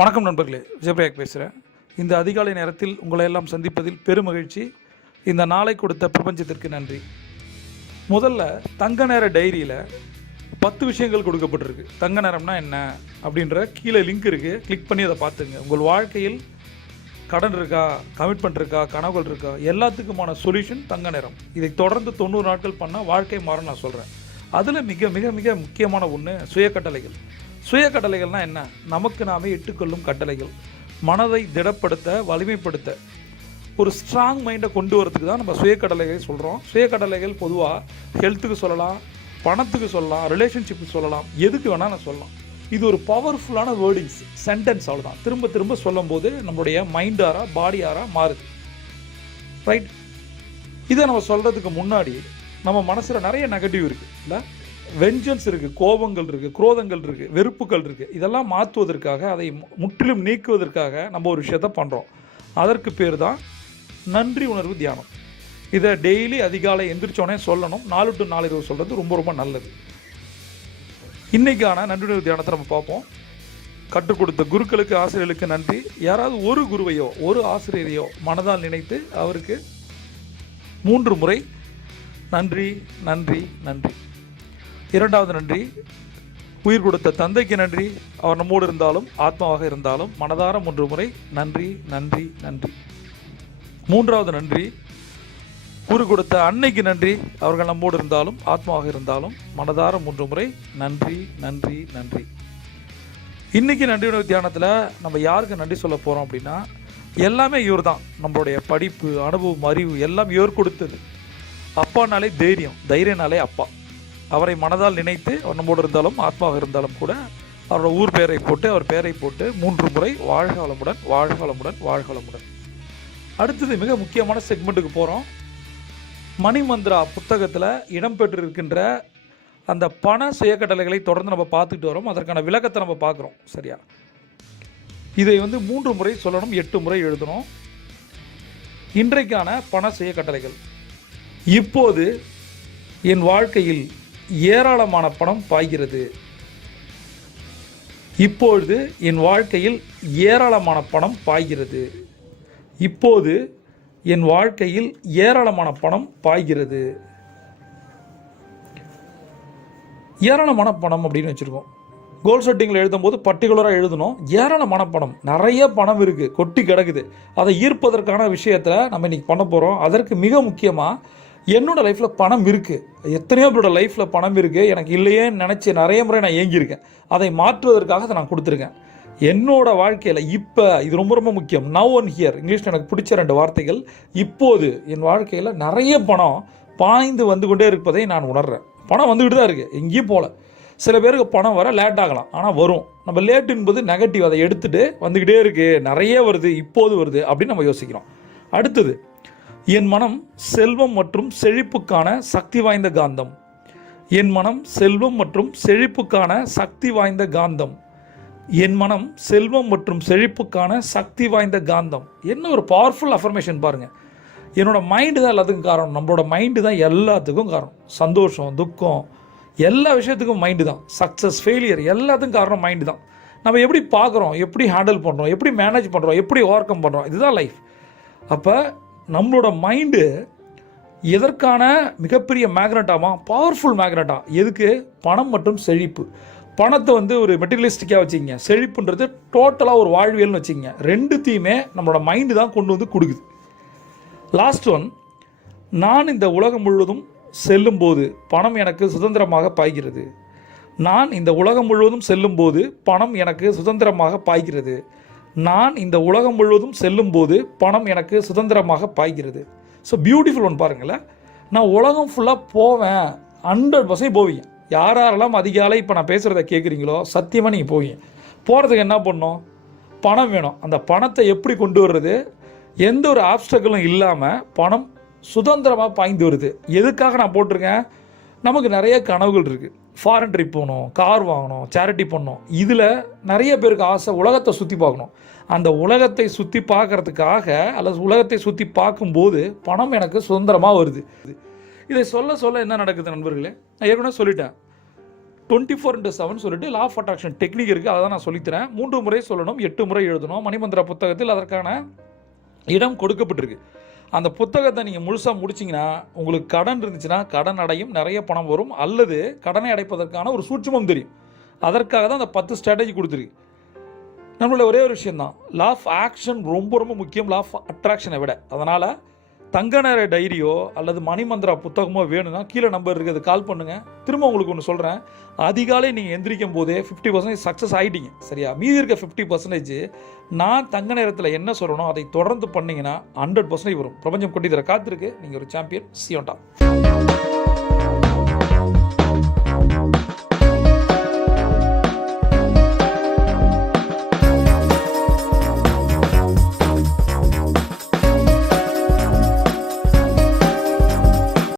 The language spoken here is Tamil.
வணக்கம் நண்பர்களே, விஜயபிரயாக் பேசுகிறேன். இந்த அதிகாலை நேரத்தில் உங்களை எல்லாம் சந்திப்பதில் பெருமகிழ்ச்சி. இந்த நாளை கொடுத்த பிரபஞ்சத்திற்கு நன்றி. முதல்ல தங்க நேர டைரியில் 10 விஷயங்கள் கொடுக்கப்பட்டிருக்கு. தங்க நேரம்னா என்ன அப்படின்ற கீழே லிங்க் இருக்குது, கிளிக் பண்ணி அதை பார்த்துங்க. உங்கள் வாழ்க்கையில் கடன் இருக்கா, கமிட்மெண்ட் இருக்கா, கனவுகள் இருக்கா, எல்லாத்துக்குமான சொல்யூஷன் தங்க நேரம். இதை தொடர்ந்து 90 நாட்கள் பண்ணால் வாழ்க்கை மாறும் நான் சொல்கிறேன். அதில் மிக மிக மிக முக்கியமான ஒன்று சுய கட்டளைகள். சுய கட்டளைகள்னால் என்ன? நமக்கு நாமே இட்டுக்கொள்ளும் கட்டளைகள். மனதை திடப்படுத்த, வலிமைப்படுத்த, ஒரு ஸ்ட்ராங் மைண்டை கொண்டு வரதுக்கு தான் நம்ம சுய கட்டளைகள் சொல்கிறோம். சுய கட்டளைகள் பொதுவாக ஹெல்த்துக்கு சொல்லலாம், பணத்துக்கு சொல்லலாம், ரிலேஷன்ஷிப்புக்கு சொல்லலாம், எதுக்கு வேணால் நான் சொல்லலாம். இது ஒரு பவர்ஃபுல்லான வேர்டிங்ஸ், சென்டென்ஸ். அவ்வளோதான். திரும்ப திரும்ப சொல்லும் போது நம்மளுடைய மைண்டாரா பாடியாரா மாறுது. ரைட்? இதை நம்ம சொல்கிறதுக்கு முன்னாடி நம்ம மனசில் நிறைய நெகட்டிவ் இருக்குது இல்லை? வெஞ்சன்ஸ் இருக்குது, கோபங்கள் இருக்குது, குரோதங்கள் இருக்குது, வெறுப்புகள் இருக்குது. இதெல்லாம் மாற்றுவதற்காக, அதை முற்றிலும் நீக்குவதற்காக நம்ம ஒரு விஷயத்த பண்ணுறோம். அதற்கு பேர் தான் நன்றி உணர்வு தியானம். இதை டெய்லி அதிகாலை எந்திரிச்சோடனே சொல்லணும். 4 to 4 சொல்கிறது ரொம்ப ரொம்ப நல்லது. இன்றைக்கான நன்றி உணர்வு தியானத்தை நம்ம பார்ப்போம். கற்றுக் கொடுத்த குருக்களுக்கு, ஆசிரியர்களுக்கு நன்றி. யாராவது ஒரு குருவையோ ஒரு ஆசிரியரையோ மனதால் நினைத்து அவருக்கு 3 முறை நன்றி நன்றி நன்றி. 2வது நன்றி, உயிர் கொடுத்த தந்தைக்கு நன்றி. அவர் நம்மோடு இருந்தாலும் ஆத்மாவாக இருந்தாலும் மனதார 3 முறை நன்றி நன்றி நன்றி. 3வது நன்றி, உயிர் கொடுத்த அன்னைக்கு நன்றி. அவர்கள் நம்மோடு இருந்தாலும் ஆத்மாவாக இருந்தாலும் மனதார 3 முறை நன்றி நன்றி நன்றி. இன்றைக்கி நன்றி உணர்வு தியானத்தில் நம்ம யாருக்கு நன்றி சொல்ல போகிறோம் அப்படின்னா, எல்லாமே இவர் தான். நம்மளுடைய படிப்பு, அனுபவம், அறிவு எல்லாம் இவர் கொடுத்தது. அப்பானாலே தைரியம், தைரியனாலே அப்பா. அவரை மனதால் நினைத்து அவர் நம்மோடு இருந்தாலும் ஆத்மாவாக இருந்தாலும் கூட அவரோட ஊர் பெயரை போட்டு, அவர் பெயரை போட்டு 3 முறை வாழ்க வளமுடன், வாழ்க வளமுடன், வாழ்க வளமுடன். அடுத்தது மிக முக்கியமான செக்மெண்ட்டுக்கு போகிறோம். மணிமந்திரா புத்தகத்தில் இடம்பெற்றிருக்கின்ற அந்த பண சுயக்கட்டளைகளை தொடர்ந்து நம்ம பார்த்துக்கிட்டு வரோம். அதற்கான விளக்கத்தை நம்ம பார்க்குறோம். சரியா? இதை 3 முறை சொல்லணும், 8 முறை எழுதணும். இன்றைக்கான பண சுயக்கட்டளைகள். இப்போது என் வாழ்க்கையில் ஏராளமான பணம் பாய்கிறது. இப்பொழுது என் வாழ்க்கையில் ஏராளமான பணம் பாய்கிறது. இப்போது என் வாழ்க்கையில் ஏராளமான பணம் பாய்கிறது. ஏராளமான பணம் அப்படின்னு வச்சுருக்கோம். கோல் செட்டிங்கில் எழுதும்போது பர்டிகுலராக எழுதணும். ஏராளமான பணம், நிறைய பணம் இருக்குது, கொட்டி கிடக்குது. அதை ஈர்ப்பதற்கான விஷயத்தில் நம்ம இன்றைக்கி பண்ண போகிறோம். அதற்கு மிக முக்கியமாக என்னோடய லைஃப்பில் பணம் இருக்குது. எத்தனையோ பேரோட லைஃப்பில் பணம் இருக்குது, எனக்கு இல்லையேன்னு நினச்சி நிறைய முறை நான் ஏங்கியிருக்கேன். அதை மாற்றுவதற்காக அதை நான் கொடுத்துருக்கேன். என்னோடய வாழ்க்கையில் இப்போ இது ரொம்ப ரொம்ப முக்கியம். நவ் அண்ட் ஹியர், இங்கிலீஷில் எனக்கு பிடிச்ச 2 வார்த்தைகள். இப்போது என் வாழ்க்கையில் நிறைய பணம் பாய்ந்து வந்து கொண்டே இருப்பதை நான் உணர்கிறேன். பணம் வந்துக்கிட்டு தான் இருக்குது, எங்கேயும் போகல. சில பேருக்கு பணம் வர லேட் ஆகலாம், ஆனால் வரும். நம்ம லேட் என்பது நெகட்டிவ். அதை எடுத்துகிட்டு வந்துக்கிட்டே இருக்குது, நிறைய வருது, இப்போது வருது அப்படின்னு நம்ம யோசிக்கிறோம். அடுத்தது, என் மனம் செல்வம் மற்றும் செழிப்புக்கான சக்தி வாய்ந்த காந்தம். என் மனம் செல்வம் மற்றும் செழிப்புக்கான சக்தி வாய்ந்த காந்தம். என் மனம் செல்வம் மற்றும் செழிப்புக்கான சக்தி வாய்ந்த காந்தம். என்ன ஒரு பவர்ஃபுல் அஃபர்மேஷன் பாருங்கள். என்னோடய மைண்டு தான் எல்லாத்துக்கும் காரணம். நம்மளோட மைண்டு தான் எல்லாத்துக்கும் காரணம். சந்தோஷம், துக்கம், எல்லா விஷயத்துக்கும் மைண்டு தான். சக்ஸஸ், ஃபெயிலியர் எல்லாத்துக்கும் காரணம் மைண்டு தான். நம்ம எப்படி பார்க்குறோம், எப்படி ஹேண்டில் பண்ணுறோம், எப்படி மேனேஜ் பண்ணுறோம், எப்படி ஓவர் கம் பண்ணுறோம், இதுதான் லைஃப். அப்போ நம்மளோட மைண்டு எதற்கான மிகப்பெரிய மேக்னட்டாமா, பவர்ஃபுல் மேக்னட்டா. எதுக்கு? பணம் மற்றும் செழிப்பு. பணத்தை ஒரு மெட்டீரியலிஸ்டிக்காக வச்சுக்கிங்க, செழிப்புன்றது டோட்டலாக ஒரு வாழ்வியல்னு வச்சுக்கிங்க. ரெண்டுத்தையுமே நம்மளோட மைண்டு தான் கொண்டு வந்து கொடுக்குது. லாஸ்ட் ஒன், நான் இந்த உலகம் முழுவதும் செல்லும்போது பணம் எனக்கு சுதந்திரமாக பாய்கிறது. நான் இந்த உலகம் முழுவதும் செல்லும்போது பணம் எனக்கு சுதந்திரமாக பாய்கிறது. நான் இந்த உலகம் முழுவதும் செல்லும்போது பணம் எனக்கு சுதந்திரமாக பாய்கிறது. ஸோ பியூட்டிஃபுல் ஒன் பாருங்களேன். நான் உலகம் ஃபுல்லாக போவேன், 100% போவீங்க. யாரெல்லாம் அதிகாலை இப்போ நான் பேசுகிறத கேட்குறீங்களோ சத்தியமாக நீங்கள் போவீங்க. போகிறதுக்கு என்ன பண்ணணும்? பணம் வேணும். அந்த பணத்தை எப்படி கொண்டு வர்றது? எந்த ஒரு ஆப்ஸ்டக்கிளும் இல்லாமல் பணம் சுதந்திரமாக பாய்ந்து வருது. எதுக்காக நான் போட்டிருக்கேன்? நமக்கு நிறைய கனவுகள் இருக்குது. ஃபாரின் ட்ரிப் போகணும், கார் வாங்கணும், சேரிட்டி பண்ணணும். இதில் நிறைய பேருக்கு ஆசை உலகத்தை சுற்றி பார்க்கணும். அந்த உலகத்தை சுற்றி பார்க்குறதுக்காக அல்லது உலகத்தை சுற்றி பார்க்கும்போது பணம் எனக்கு சுதந்திரமாக வருது. இதை சொல்ல சொல்ல என்ன நடக்குது நண்பர்களே? நான் ஏற்கனவே சொல்லிட்டேன். 24/7 சொல்லிட்டு லா ஆஃப் அட்ராக்ஷன் டெக்னிக் இருக்குது. அதை தான் நான் சொல்லித்தரேன். 3 முறை சொல்லணும், 8 முறை எழுதணும். மணிமந்திரா புத்தகத்தில் அதற்கான இடம் கொடுக்கப்பட்டிருக்கு. அந்த புத்தகத்தை நீங்கள் முழுசாக முடிச்சிங்கன்னா உங்களுக்கு கடன் இருந்துச்சுன்னா கடன் அடையும், நிறைய பணம் வரும், அல்லது கடனை அடைப்பதற்கான ஒரு சூட்சுமம் தெரியும். அதற்காக தான் அந்த 10 ஸ்ட்ராட்டஜி கொடுத்துருக்கு. நம்மளோட ஒரே ஒரு விஷயந்தான், லா ஆஃப் ஆக்ஷன் ரொம்ப ரொம்ப முக்கியம் லா ஆஃப் அட்ராக்ஷனை விட. அதனால் தங்க நேர டைரியோ அல்லது மணிமந்திரா புத்தகமோ வேணும்னா கீழே நம்பர் இருக்குது, கால் பண்ணுங்கள். திரும்ப உங்களுக்கு ஒன்று சொல்கிறேன், அதிகாலை நீங்கள் எந்திரிக்கும் போதே 50% சக்ஸஸ் ஆகிட்டீங்க. சரியா? மீதி இருக்க 50% நான் தங்க நேரத்தில் என்ன சொல்லணும் அதை தொடர்ந்து பண்ணிங்கன்னா 100% வரும். பிரபஞ்சம் கொட்டி தர காத்திருக்கு. நீங்கள் ஒரு சாம்பியன். சியோண்டா.